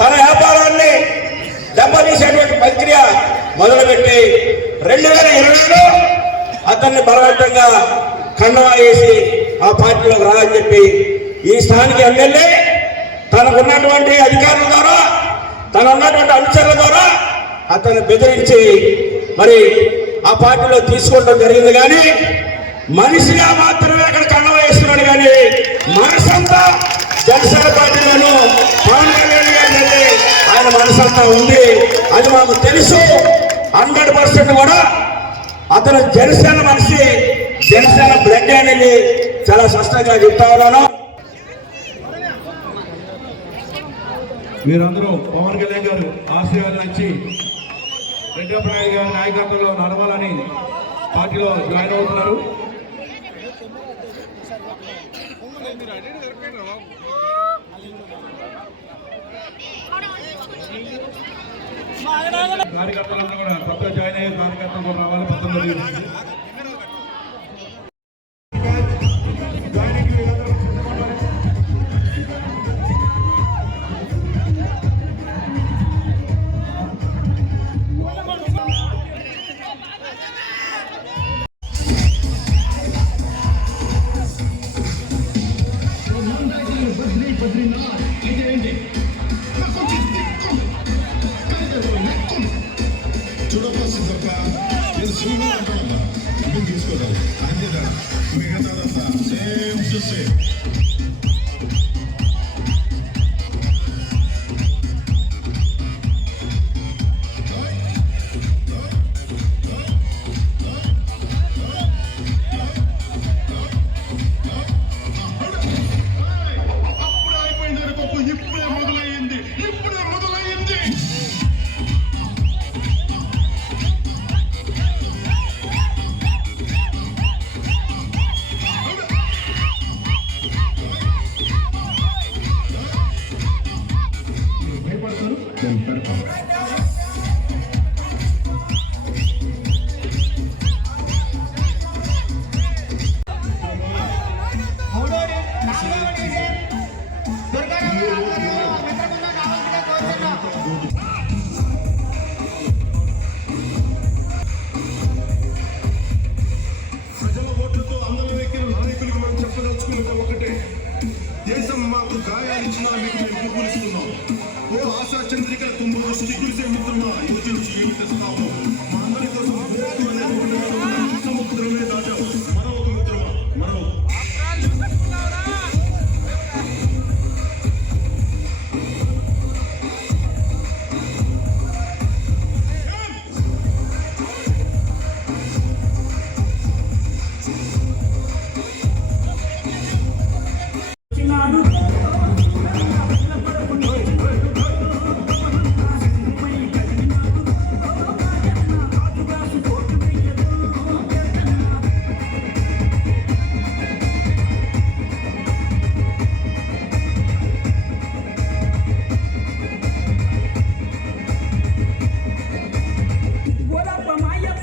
తన వ్యాపారాన్ని దెబ్బతీసేటువంటి ప్రక్రియ మొదలుపెట్టి 2020లో అతన్ని బలవంతంగా కండవా వేసి ఆ పార్టీలోకి రాని చెప్పి ఈ స్థానిక ఎమ్మెల్యే తనకున్నటువంటి అధికారుల ద్వారా తన ఉన్నటువంటి అనుచరుల ద్వారా అతన్ని బెదిరించి మరి ఆ పార్టీలో తీసుకోవడం జరిగింది. కానీ మనిషిగా మాత్రమే అక్కడ కండవా వేస్తున్నాడు. కానీ మనసంతా జనసేన పార్టీలను పవన్ కళ్యాణ్ గారి ఆయన మనసంతా ఉంది. అది మాకు తెలుసు. 100% కూడా అతను జనసేన మనిషి, జనసేన బ్లడ్ అనేది చాలా స్పష్టంగా చెప్తా ఉన్నాను. మీరందరూ పవన్ కళ్యాణ్ గారు ఆశయాలు నచ్చి రెడ్డప్ప నాయుడు గారి నాయకత్వంలో నడవాలని పార్టీలో జాయిన్ అవుతున్నారు. కార్యకర్తలందరూ కూడా కొత్త జాయిన్ అయ్యే కార్యకర్తలు రావాలి. 19 దేశం మాకు గాయాలిచ్చినా మీకు మేము పూరిస్తున్నాం. ఓ ఆశా చంద్రిక తుమ్ము కురిసే మిత్రమా యోచించి ఏమి తెస్తాము. మా అందరి కోసం సముద్రమే దాటావు. మరొక మిత్రమా మరొక What up, my up,